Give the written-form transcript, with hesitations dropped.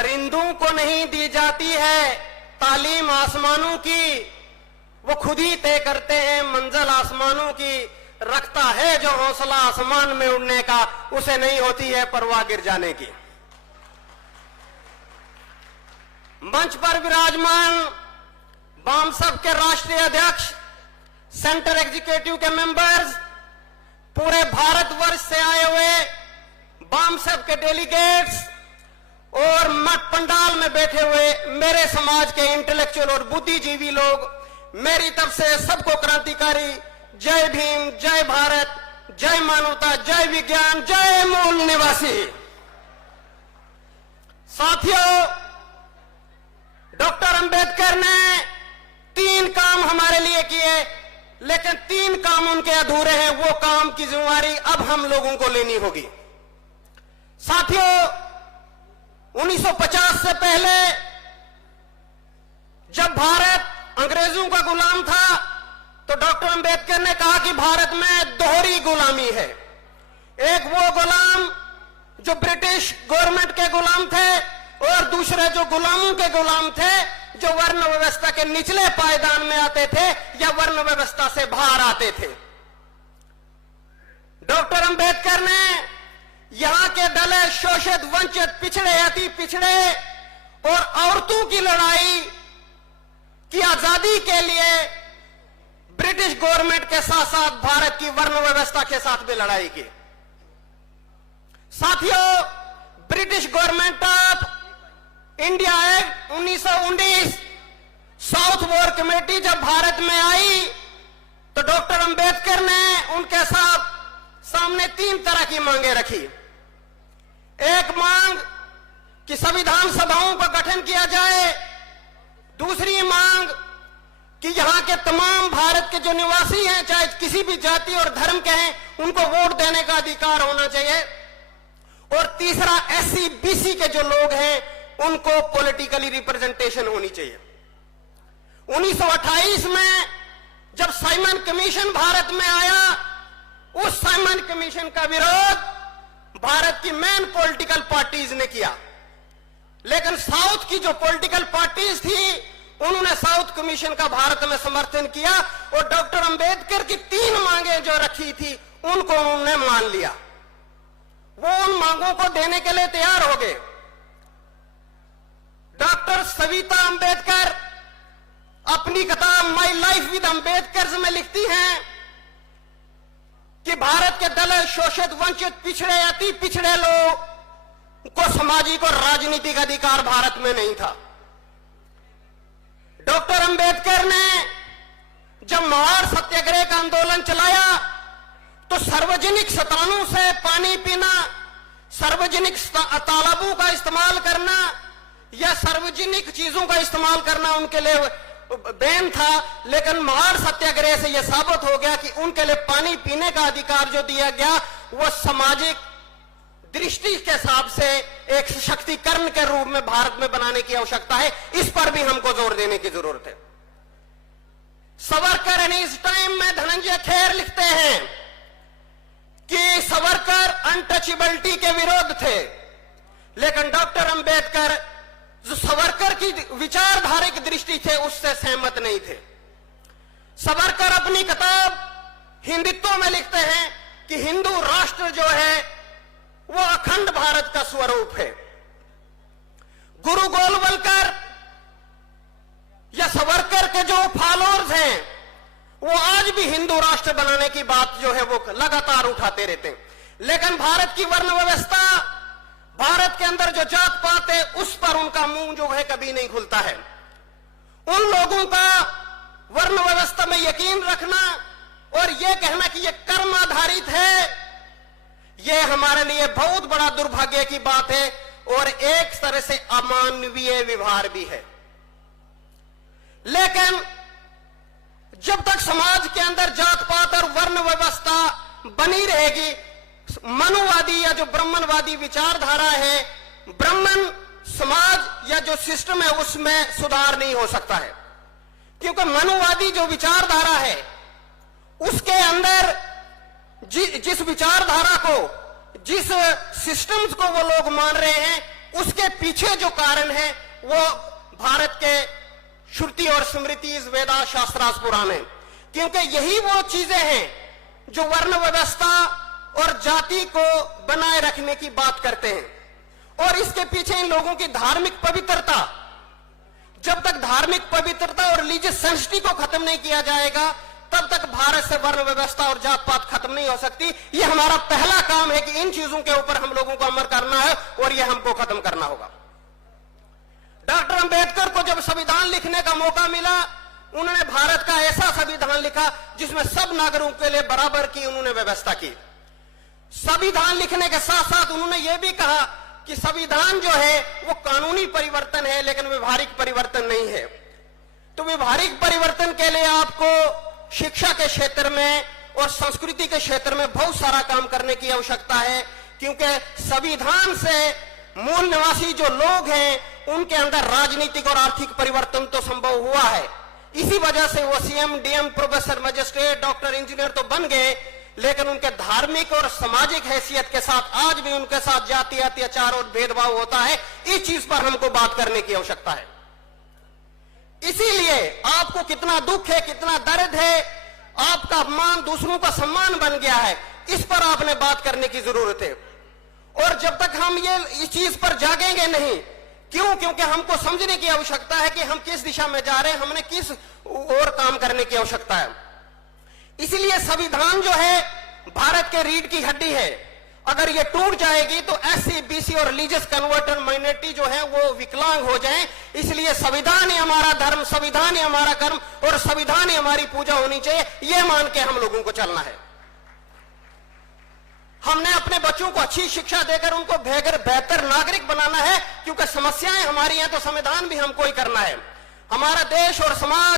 परिंदों को नहीं दी जाती है तालीम आसमानों की, वो खुद ही तय करते हैं मंजिल आसमानों की। रखता है जो हौसला आसमान में उड़ने का, उसे नहीं होती है परवाह गिर जाने की। मंच पर विराजमान बामसप के राष्ट्रीय अध्यक्ष, सेंटर एग्जीक्यूटिव के मेंबर्स, पूरे भारतवर्ष से आए हुए बामसप के डेलीगेट्स और मठ पंडाल में बैठे हुए मेरे समाज के इंटेलेक्चुअल और बुद्धिजीवी लोग, मेरी तरफ से सबको क्रांतिकारी जय भीम, जय भारत, जय मानवता, जय विज्ञान, जय मूल निवासी। साथियों, डॉक्टर अंबेडकर ने 3 काम हमारे लिए किए, लेकिन 3 काम उनके अधूरे हैं। वो काम की जिम्मेवारी अब हम लोगों को लेनी होगी। साथियों, 1950 से पहले जब भारत अंग्रेजों का गुलाम था, तो डॉक्टर अंबेडकर ने कहा कि भारत में दोहरी गुलामी है। एक वो गुलाम जो ब्रिटिश गवर्नमेंट के गुलाम थे, और दूसरे जो गुलामों के गुलाम थे, जो वर्ण व्यवस्था के निचले पायदान में आते थे या वर्ण व्यवस्था से बाहर आते थे। डॉक्टर अंबेडकर ने यहां के दलित, शोषित, वंचित, पिछड़े, अति पिछड़े और औरतों की लड़ाई की आजादी के लिए ब्रिटिश गवर्नमेंट के साथ साथ भारत की वर्ण व्यवस्था के साथ भी लड़ाई की। साथियों, British government of India act 1919 south war committee जब भारत में आई, तो डॉक्टर अंबेडकर ने उनके साथ सामने 3 तरह की मांगे रखी। एक मांग कि संविधान सभाओं का गठन किया जाए, दूसरी मांग कि यहां के तमाम भारत के जो निवासी हैं, चाहे किसी भी जाति और धर्म के हैं, उनको वोट देने का अधिकार होना चाहिए, और तीसरा एससी बीसी के जो लोग हैं उनको पॉलिटिकली रिप्रेजेंटेशन होनी चाहिए। 1928 में जब साइमन कमीशन भारत में आया, उस साइमन कमीशन का विरोध भारत की मेन पॉलिटिकल पार्टीज ने किया, लेकिन साउथ की जो पॉलिटिकल पार्टीज थी उन्होंने साउथ कमीशन का भारत में समर्थन किया, और डॉक्टर अंबेडकर की 3 मांगे जो रखी थी उनको उन्होंने मान लिया। वो उन मांगों को देने के लिए तैयार हो गए। डॉक्टर सविता अंबेडकर अपनी किताब माई लाइफ विद अंबेडकर में लिखती हैं कि भारत के दलित, शोषित, वंचित, पिछड़े, अति पिछड़े लोग को सामाजिक और राजनीतिक अधिकार भारत में नहीं था। डॉक्टर अंबेडकर ने जब महार सत्याग्रह का आंदोलन चलाया, तो सार्वजनिक स्थानों से पानी पीना, सार्वजनिक तालाबों का इस्तेमाल करना या सार्वजनिक चीजों का इस्तेमाल करना उनके लिए बैन था, लेकिन महार सत्याग्रह से यह साबित हो गया कि उनके लिए पानी पीने का अधिकार जो दिया गया वो सामाजिक दृष्टि के हिसाब से एक सशक्तिकरण के रूप में भारत में बनाने की आवश्यकता है। इस पर भी हमको जोर देने की जरूरत है। सावरकर इस टाइम में धनंजय खेर लिखते हैं कि सावरकर अनटचेबिलिटी के विरोध थे, लेकिन डॉक्टर अंबेडकर जो सावरकर की विचारधारिक दृष्टि थे उससे सहमत नहीं थे। सावरकर अपनी किताब हिंदुत्व में लिखते हैं कि हिंदू राष्ट्र जो है वो अखंड भारत का स्वरूप है। गुरु गोलवलकर या सावरकर के जो फॉलोअर्स हैं वो आज भी हिंदू राष्ट्र बनाने की बात जो है वो लगातार उठाते रहते हैं, लेकिन भारत की वर्ण व्यवस्था, भारत के अंदर जो जात पात है उस पर उनका मुंह जो है कभी नहीं खुलता है। उन लोगों का वर्ण व्यवस्था में यकीन रखना और यह कहना कि यह कर्म आधारित है, यह हमारे लिए बहुत बड़ा दुर्भाग्य की बात है और एक तरह से अमानवीय व्यवहार भी है। लेकिन जब तक समाज के अंदर जात पात और वर्ण व्यवस्था बनी रहेगी, मनुवादी या जो ब्राह्मणवादी विचारधारा है, ब्राह्मण समाज या जो सिस्टम है उसमें सुधार नहीं हो सकता है, क्योंकि मनुवादी जो विचारधारा है उसके अंदर जिस विचारधारा को, जिस सिस्टम्स को वो लोग मान रहे हैं उसके पीछे जो कारण है वो भारत के श्रुति और स्मृति, वेदा, शास्त्रास, पुराण है। क्योंकि यही वो चीजें हैं जो वर्ण व्यवस्था और जाति को बनाए रखने की बात करते हैं। और इसके पीछे इन लोगों की धार्मिक पवित्रता, जब तक धार्मिक पवित्रता और रिलीजियस सेंसिटिविटी को खत्म नहीं किया जाएगा तब तक भारत से वर्ण व्यवस्था और जात पात खत्म नहीं हो सकती। ये हमारा पहला काम है कि इन चीजों के ऊपर हम लोगों को अमल करना है और ये हमको खत्म करना होगा। डॉक्टर अंबेडकर को जब संविधान लिखने का मौका मिला, उन्होंने भारत का ऐसा संविधान लिखा जिसमें सब नागरिकों के लिए बराबर की उन्होंने व्यवस्था की। संविधान लिखने के साथ साथ उन्होंने यह भी कहा कि संविधान जो है वो कानूनी परिवर्तन है लेकिन व्यवहारिक परिवर्तन नहीं है। तो व्यवहारिक परिवर्तन के लिए आपको शिक्षा के क्षेत्र में और संस्कृति के क्षेत्र में बहुत सारा काम करने की आवश्यकता है, क्योंकि संविधान से मूल निवासी जो लोग हैं उनके अंदर राजनीतिक और आर्थिक परिवर्तन तो संभव हुआ है। इसी वजह से वो CM, DM, professor, magistrate, doctor, engineer तो बन गए, लेकिन उनके धार्मिक और सामाजिक हैसियत के साथ आज भी उनके साथ जाति, अत्याचार और भेदभाव होता है। इस चीज पर हमको बात करने की आवश्यकता है। इसीलिए आपको कितना दुख है, कितना दर्द है, आपका अपमान दूसरों का सम्मान बन गया है, इस पर आपने बात करने की जरूरत है। और जब तक हम ये इस चीज पर जागेंगे नहीं, क्यों? क्योंकि हमको समझने की आवश्यकता है कि हम किस दिशा में जा रहे हैं, हमने किस और काम करने की आवश्यकता है। इसलिए संविधान जो है भारत के रीढ़ की हड्डी है। अगर ये टूट जाएगी तो एससी, बीसी और रिलीजियस कन्वर्टेड माइनॉरिटी जो है वो विकलांग हो जाएं। इसलिए संविधान ही हमारा धर्म, संविधान ही हमारा कर्म और संविधान ही हमारी पूजा होनी चाहिए, ये मान के हम लोगों को चलना है। हमने अपने बच्चों को अच्छी शिक्षा देकर उनको बेहतर नागरिक बनाना है, क्योंकि समस्याएं हमारी हैं तो संविधान भी हमको ही करना है। हमारा देश और समाज